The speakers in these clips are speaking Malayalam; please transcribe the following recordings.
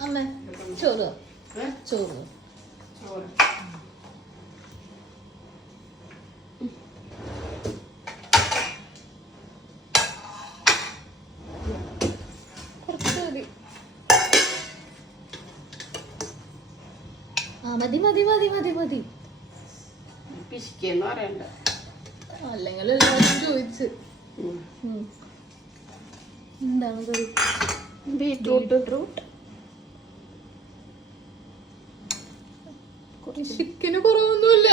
അമ്മ ചോറ് ചോറ് മതി മതി മതി മതി മതി പിശിക്കെന്ന് പറയണ്ട അല്ലെങ്കിൽ എല്ലാവരും ചോദിച്ച് എന്താണ് കറി ബീട്രൂട്ട് ചിക്കന് കുറവൊന്നുമില്ല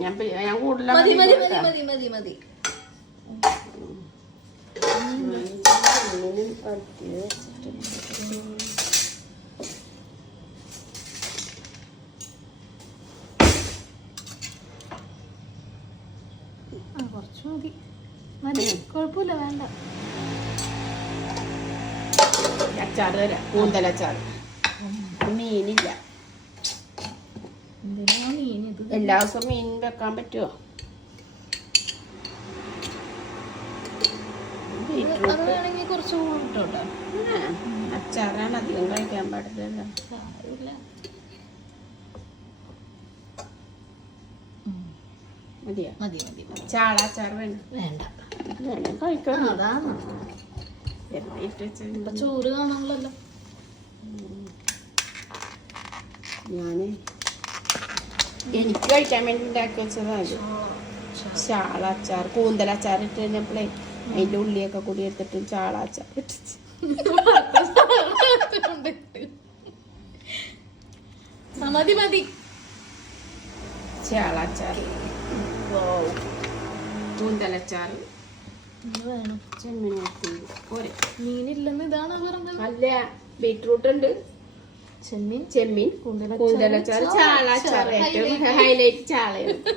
ഞാൻ കൂടുതൽ മതി മതി മതി മതി മതി മതി കുറച്ച് മതി മതി കുഴപ്പമില്ല വേണ്ട അച്ചാർ തരാം കൂന്തലച്ചാർ മീനില്ല എന്തിനാ മീൻ ഇത് എല്ലാ ദിവസവും മീൻ വെക്കാൻ പറ്റുമോ അത് വേണമെങ്കിൽ കുറച്ച് കൂട്ടോട്ടെ അച്ചാറാണ് അധികം കഴിക്കാൻ പാടില്ലല്ലോ മതിയോ മതി മതി മതി ചാള അച്ചാർ വേണ്ട വേണ്ട കഴിക്കാം അതാണ് ഇപ്പൊ ചോറ് കാണാമല്ലോ എനിക്ക് കഴിക്കാൻ വേണ്ടി ഉണ്ടാക്കി വെച്ചതാണ് ചാള അച്ചാർ കൂന്തൽ അച്ചാർ ഇട്ട് കഴിഞ്ഞപ്പോഴേ അതിന്റെ ഉള്ളിയൊക്കെ കൂടി എടുത്തിട്ട് ചാള അച്ചാർ ഇട്ടിച്ച് മതി മതി ചാള അച്ചാർ കൂന്തലച്ചാർ വേണം ചെമ്മീൻ പോരെ മീനില്ലെന്ന് ഇതാണ് പറഞ്ഞത് അല്ല ബീട്രൂട്ട് ഉണ്ട് ചെമ്മീൻ ചെമ്മീൻ കൂന്തലച്ചാർ ചാള അച്ചാർ ഏറ്റവും ഹൈലൈറ്റ് ചാളയാണ്